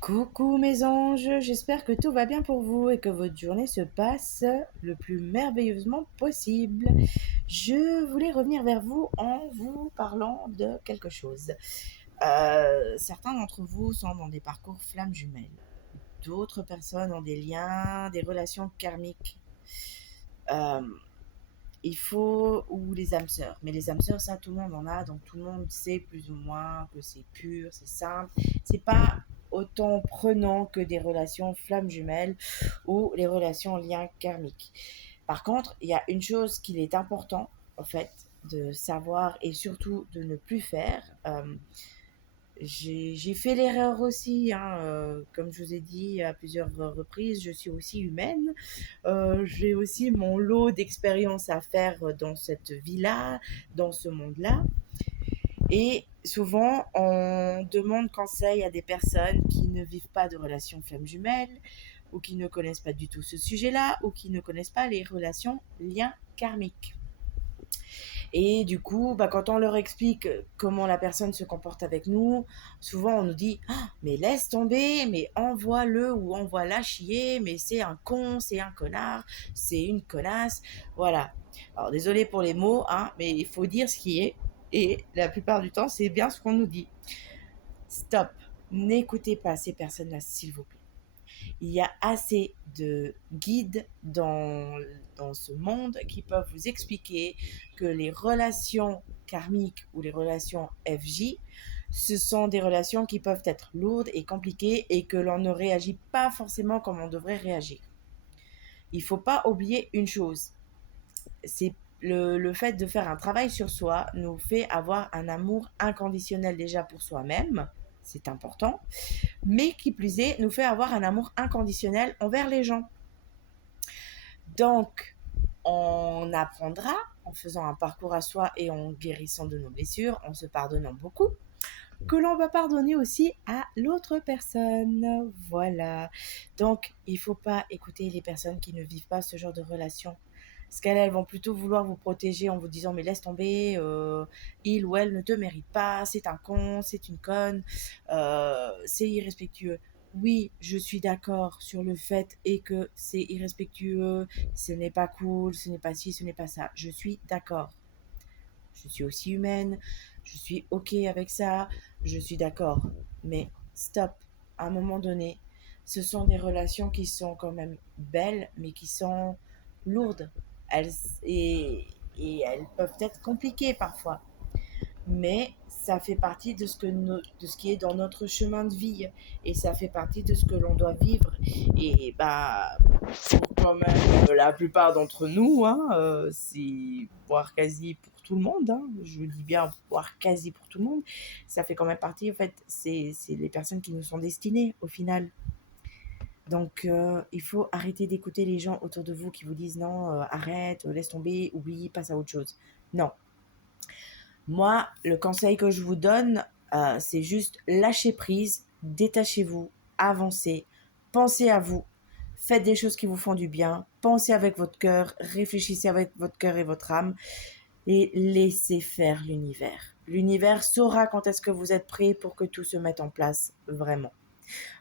Coucou mes anges, j'espère que tout va bien pour vous et que votre journée se passe le plus merveilleusement possible. Je voulais revenir vers vous en vous parlant de quelque chose. Certains d'entre vous sont dans des parcours flammes jumelles. D'autres personnes ont des liens, des relations karmiques. Euh, il faut, ou les âmes sœurs. Mais les âmes sœurs, ça, tout le monde en a, donc tout le monde sait plus ou moins que c'est pur, c'est simple. C'est pas autant prenant que des relations flammes jumelles ou les relations liens karmiques. Par contre, il y a une chose qu'il est important, en fait, de savoir et surtout de ne plus faire. J'ai fait l'erreur aussi, hein, comme je vous ai dit à plusieurs reprises, je suis aussi humaine. J'ai aussi mon lot d'expériences à faire dans cette vie-là, dans ce monde-là. Et souvent, on demande conseil à des personnes qui ne vivent pas de relations flammes jumelles, ou qui ne connaissent pas du tout ce sujet-là, ou qui ne connaissent pas les relations liens karmiques. Et du coup, quand on leur explique comment la personne se comporte avec nous, souvent on nous dit ah, mais laisse tomber, mais envoie-le ou envoie-la chier, mais c'est un con, c'est un connard, c'est une connasse. Voilà. Alors désolé pour les mots, hein, mais il faut dire ce qui est. Et la plupart du temps, c'est bien ce qu'on nous dit. Stop. N'écoutez pas ces personnes-là, s'il vous plaît. Il y a assez de guides dans ce monde qui peuvent vous expliquer que les relations karmiques ou les relations FJ, ce sont des relations qui peuvent être lourdes et compliquées et que l'on ne réagit pas forcément comme on devrait réagir. Il ne faut pas oublier une chose, c'est le fait de faire un travail sur soi nous fait avoir un amour inconditionnel déjà pour soi-même, c'est important, mais qui plus est, nous fait avoir un amour inconditionnel envers les gens. Donc, on apprendra en faisant un parcours à soi et en guérissant de nos blessures, en se pardonnant beaucoup, que l'on va pardonner aussi à l'autre personne. Voilà. Donc, il ne faut pas écouter les personnes qui ne vivent pas ce genre de relation. Parce qu'elles vont plutôt vouloir vous protéger en vous disant mais laisse tomber, il ou elle ne te mérite pas, c'est un con, c'est une conne, c'est irrespectueux. Oui, je suis d'accord sur le fait et que c'est irrespectueux, ce n'est pas cool, ce n'est pas ci, ce n'est pas ça. Je suis d'accord. Je suis aussi humaine, je suis ok avec ça, je suis d'accord. Mais stop, à un moment donné, ce sont des relations qui sont quand même belles, mais qui sont lourdes. Elles, et, et elles peuvent être compliquées parfois. Mais ça fait partie de de ce qui est dans notre chemin de vie. Et ça fait partie de ce que l'on doit vivre. Et pour quand même la plupart d'entre nous, hein, c'est voire quasi pour tout le monde, hein, je dis bien voire quasi pour tout le monde, ça fait quand même partie, en fait, c'est les personnes qui nous sont destinées au final. Donc, il faut arrêter d'écouter les gens autour de vous qui vous disent non, arrête, laisse tomber, oublie, passe à autre chose. Non. Moi, le conseil que je vous donne, c'est juste lâcher prise, détachez-vous, avancez, pensez à vous, faites des choses qui vous font du bien, pensez avec votre cœur, réfléchissez avec votre cœur et votre âme et laissez faire l'univers. L'univers saura quand est-ce que vous êtes prêt pour que tout se mette en place, vraiment.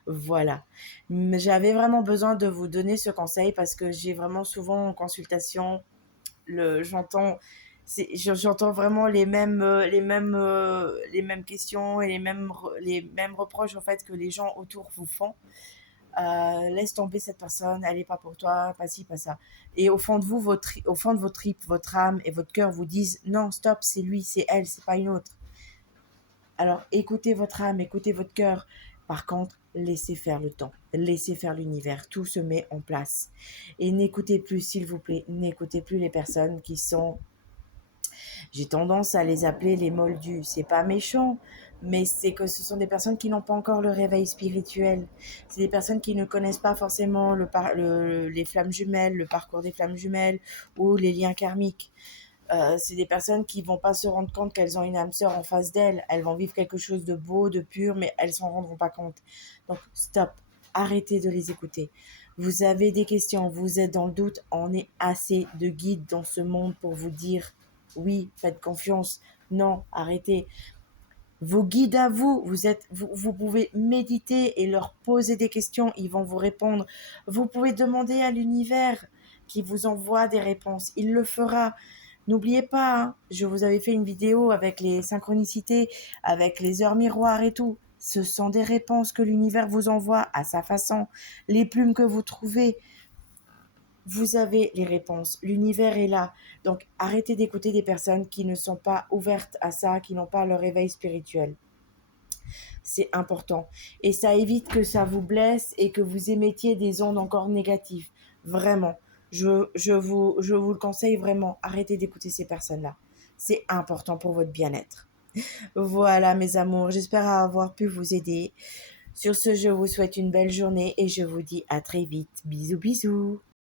Voilà. J'avais vraiment besoin de vous donner ce conseil parce que j'ai vraiment souvent en consultation, j'entends j'entends vraiment les mêmes questions et les mêmes reproches en fait que les gens autour vous font. Laisse tomber cette personne, elle est pas pour toi, pas ci, pas ça. Et au fond de vous, au fond de votre trip, votre âme et votre cœur vous disent non, stop, c'est lui, c'est elle, c'est pas une autre. Alors écoutez votre âme, écoutez votre cœur. Par contre, laissez faire le temps, laissez faire l'univers, tout se met en place. Et n'écoutez plus, s'il vous plaît, n'écoutez plus les personnes qui sont, j'ai tendance à les appeler les moldus. C'est pas méchant, mais c'est que ce sont des personnes qui n'ont pas encore le réveil spirituel. C'est des personnes qui ne connaissent pas forcément les flammes jumelles, le parcours des flammes jumelles ou les liens karmiques. C'est des personnes qui vont pas se rendre compte qu'elles ont une âme sœur en face d'elles. Elles vont vivre quelque chose de beau, de pur, mais elles s'en rendront pas compte. Donc stop, arrêtez de les écouter. Vous avez des questions, vous êtes dans le doute, on est assez de guides dans ce monde pour vous dire oui, faites confiance, non, arrêtez. Vos guides à vous, vous pouvez méditer et leur poser des questions, ils vont vous répondre. Vous pouvez demander à l'univers qui vous envoie des réponses, il le fera. N'oubliez pas, hein, je vous avais fait une vidéo avec les synchronicités, avec les heures miroirs et tout. Ce sont des réponses que l'univers vous envoie à sa façon. Les plumes que vous trouvez, vous avez les réponses. L'univers est là. Donc arrêtez d'écouter des personnes qui ne sont pas ouvertes à ça, qui n'ont pas leur éveil spirituel. C'est important. Et ça évite que ça vous blesse et que vous émettiez des ondes encore négatives. Vraiment. Je vous le conseille vraiment. Arrêtez d'écouter ces personnes-là. C'est important pour votre bien-être. Voilà, mes amours. J'espère avoir pu vous aider. Sur ce, je vous souhaite une belle journée et je vous dis à très vite. Bisous, bisous.